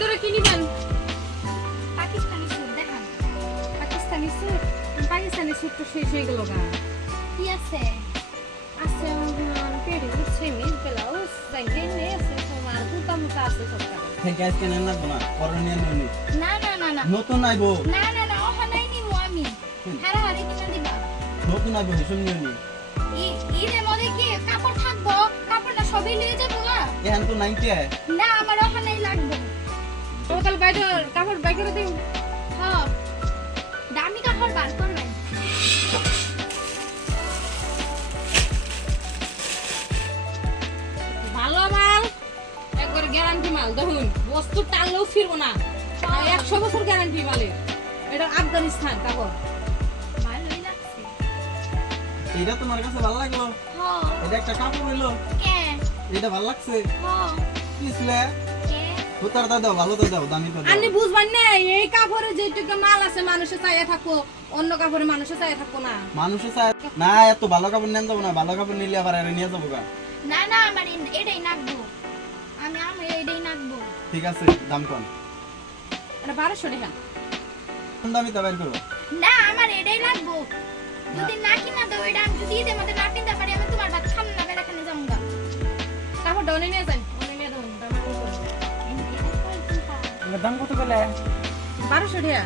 ধরে কি নিবেন? পাকিস্তানি স্যুট দেখান। পাকিস্তানি স্যুট? পাকিস্তানি স্যুট তো শেষ হয়ে গেল গা। কি আছে? আছে পেরি সেমিজ ব্লাউজ জাইনে আছে তোমার কুর্তা মুতা আছে সব টাকা। থেকে আজকে নেন লাগবো না, করণীয় নিউনি না না না না নতুন আইবো, না না না ওহা নাই নিমু আমি। হারাহারি কিনা দিবা। নতুন আইবো হিসুম নিউনি এর মধ্যে কি কাপড় থাকবো? কাপড়টা সবই নিয়ে যাবো গা। এখন তো নাই কে না আমার ওহা নাই লাগবে। টোটাল বাইরে কাপড় বাই করে দিন। হ্যাঁ দামি কাপড় বার করবেন। ভালো মাল একবার গ্যারান্টি মাল দেখুন বস্তু টানলেও ফিরবো না 100 বছর গ্যারান্টি মালের এটা আফগানিস্তান কাপড় ভালোই লাগছে। এটা তোমার কাছে ভালো লাগলো? হ্যাঁ এটা একটা কাপড় হইলো, কে? এটা ভালো লাগছে? হ্যাঁ কিসলে কে? তোতার দাও, ভালো তো দাও, দামি তো দাও। আপনি বুঝবেন না এই কাপড়ে যেটুকু মাল আছে মানুষে চাইয়া থাকো অন্য কাপড়ে মানুষে চাইয়া থাকো না মানুষে চায় না এত ভালো কাপড় নেন যাবো না, ভালো কাপড় নিলে আবার এর নিয়ে যাবো গা। না না আমার এটাই নাকবো। আমি এটাই নাকবো। ঠিক আছে, দাম কম, এটা 1200 টাকা কোন দামি তা বের করো। না আমার এটাই লাগবো। যদি না কিনা দাও এটা আমি যদি ঈদের মধ্যে না কিনতে পারি আমি তোমার বাদ খাম না বেড়াখানে যাবো গা। কাপড় ডনে নিয়ে যান ওনে নিয়ে দেন এর দাম কত বলে? 1200 টাকা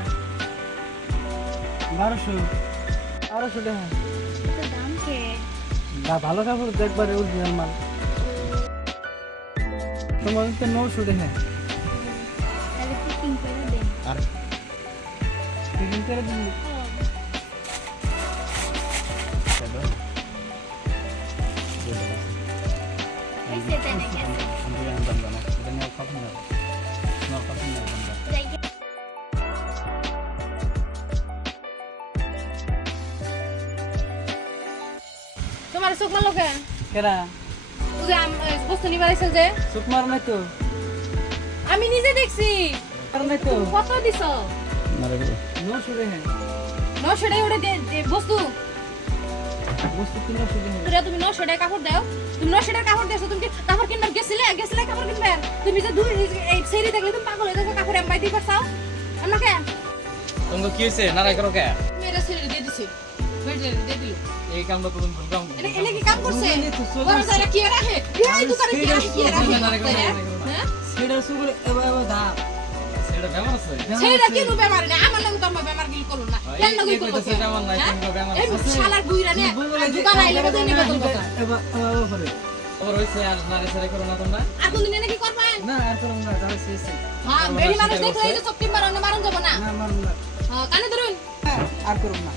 1200 1200 টাকা। তো দাম কে? ভালো কাপড় দেখবার অরিজিনাল মাল। তোমার তো 900 টাকা। তাহলে ফিটিং করে দেন। আর ফিটিং করে দিন। এই সেটা নাকি আছে? যাই গে। তোমার চোখ মারলো কেন কেরা ওই যে বস্তু নিবার আইছিল যে চোখ মার নাই তো, আমি নিজে দেখছি মার নাই তো। কত দিছ 900 টাকা 900 টাকা ওটা বস্তু বস্তু 300 টাকা। তোরা তুমি 900 টাকা কাপড় দাও তুমি 900 টাকা কাপড় দেছো তুমি কি কাপড় কিনবার গেছিলে কাপড় কিনবে তুমি যে দুই এই সেরি দেখলে তুমি পাগল হয়ে যাবে কাপড় এমবাই দিবার চাও আমাকে তোমাকে কি হয়েছে নারাই করো কে মেরা সেরি দিয়ে দিছি বেডে দিয়ে দিল এই কামটা তুমি ভুল কাম এনে কি কাম করছে বড় যারা কি রাখে এই দোকানে কি রাখে হ্যাঁ সেটা সুগুলো এবার দাম সেটা ব্যাপার আছে সেটা কি নো বেমার না আমার নাম তো আমার বেমার গিল করলো না কেন না গিল করছে সেটা আমার নাই তুমি ব্যাপার এই শালা গুইরা নে দোকান আইলে তো নিবে তোর কথা এবার করে তোমার হইছে আর নারে সারে করো না তোমরা আগুন দিনে নাকি করবেন না আর করব না, দাও শেষ। হ্যাঁ বেরি মানুষ দেখলে এই যে চক্কি মারন মারন যাব না না মারুন না, হ্যাঁ কানে ধরুন হ্যাঁ, আর করব না।